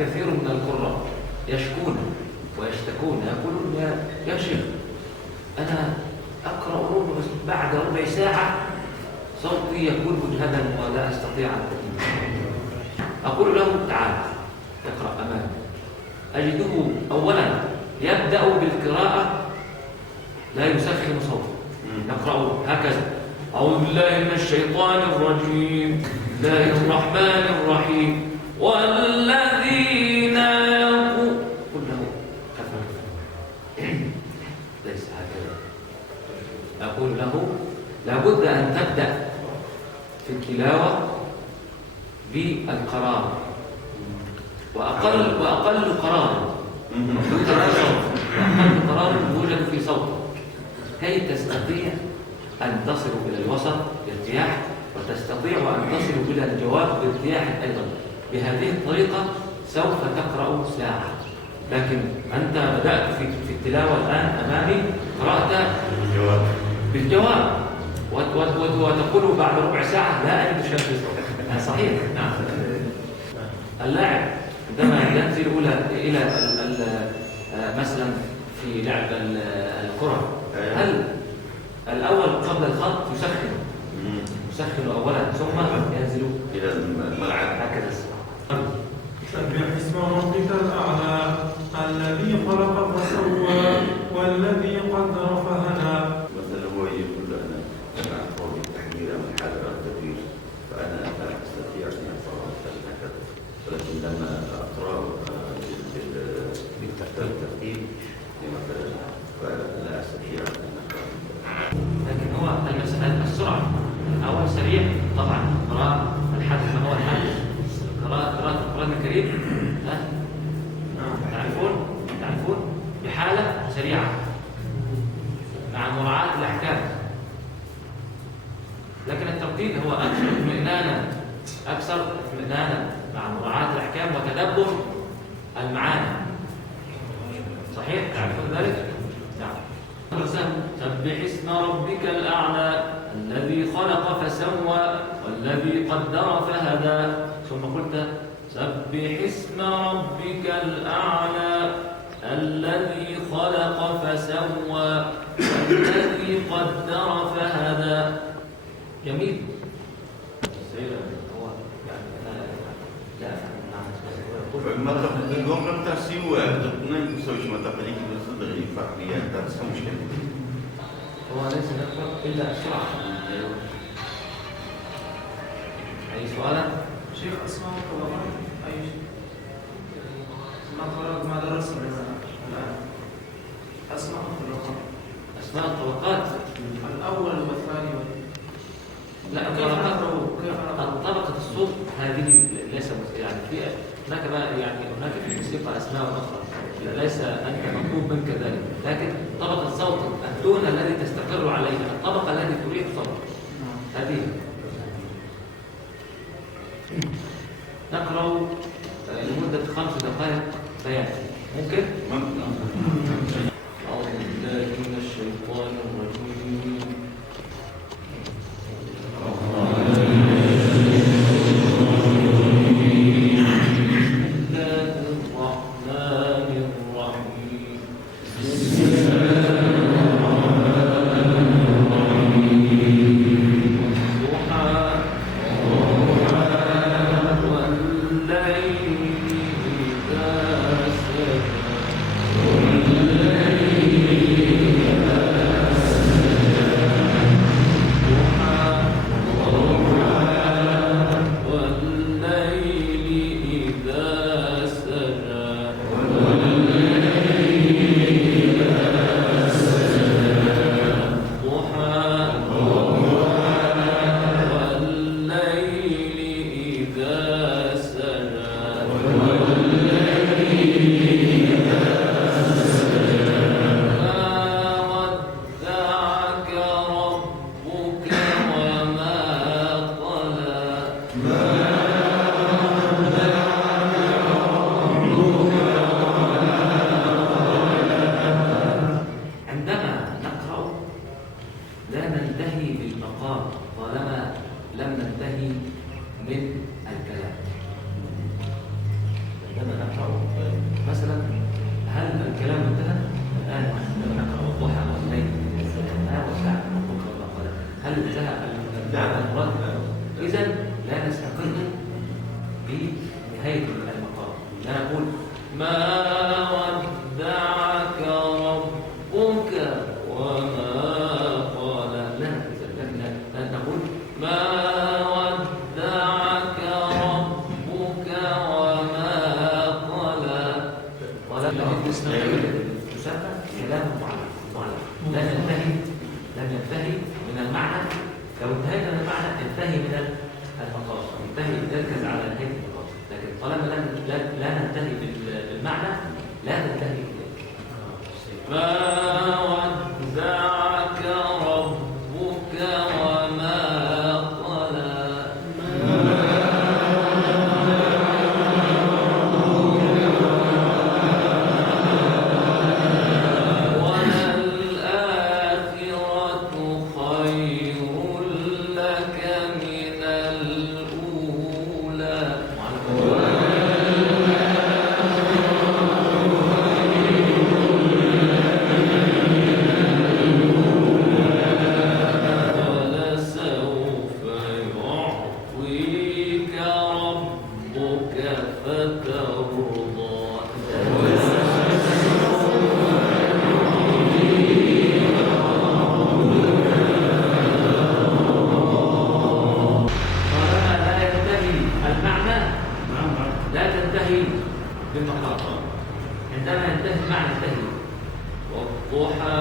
كثير من القراء يشكون ويشتكون يقولون يا شيخ أنا أقرأ بعد ربع ساعة صوتي يكون مجهدا ولا أستطيع أن أتم. أقول له تعال اقرأ أمامي. أجده أولا يبدأ بالقراءة لا يسخن صوته، يقرأ هكذا: أعوذ بالله من الشيطان الرجيم، بسم الله الرحمن الرحيم، والذين يقول له كفر ليس هكذا. أقول له لابد أن تبدأ في التلاوة بالقرار، وأقل قرار يوجد في صوتك كي تستطيع أن تصل إلى الوسط بارتياح، وتستطيع أن تصل إلى الجواب بارتياح أيضا. بهذه الطريقة سوف تقرأ ساعة. لكن أنت بدأت في التلاوة الآن أمامي، قرأت بالجواب وتقول بعد ربع ساعة لا أجد شيء في صوتك. صحيح، نعم. اللاعب عندما ينزل إلى مثلا في لعب الكرة، هل الأول قبل الخط يسخن أولا ثم ينزل إلى الملعب هكذا؟ سبح اسم ربك الأعلى الذي خلق فسوى والذي قدر فهدى. مثلا هو يقول أنا أقوم بالتحميل من حالة التدوير، فأنا لا أستطيع أن أفعل هكذا، ولكن لما أقرأ بالترتيب مثلا فلا أستطيع أن أقرأ. لكن هو المسألة السرعة، أول سريع طبعا قراءة الحدث هو الحدث، قراءة القرآن الكريم تعرفون بحالة سريعة مع مراعاة الأحكام. لكن الترتيب هو أكثر اطمئنانا مع مراعاة الأحكام وتدبر المعاني. صحيح؟ تعرفون ذلك؟ نعم. سبح اسم ربك الأعلى الذي خلق فسوى والذي قدر فهدى. ثم قلت سبح اسم ربك الأعلى الذي خلق فسوى والذي قدر فهدى. جميل. هو مطلق اليوم لم تحسيوا تقنين بسويش مطلق ليك بصدري فقريات تحسوا مشكلة. هو ليس يفرق إلا السرعة. أي سؤال؟ شيخ أسماء الطبقات أي شيء؟ ما درسنا الآن أسماء الطبقات. أسماء الطبقات الأول والثاني لا، طبقة الصوت هذه ليس يعني في هناك هناك في الموسيقى أسماء أخرى ليس أنت مطلوب منك ذلك، لكن طبقة صوت التون الذي تستقر عليها، الطبقة التي تريد صوت هذه. نقرأ لمدة 5 دقائق بيان ممكن؟ أعوذ بالله من الشيطان الرجيم. تسمى كلام معلق لم ينتهي من المعنى. لو انتهيت من المعنى انتهي من المقاصد، انتهي تركز على نهايه المقاصد، لكن طالما لا ننتهي بالمعنى لا تنتهي اليك. ما ودعك ربك وما قلى. عندما ينتهي المعنى انتهي. والضحى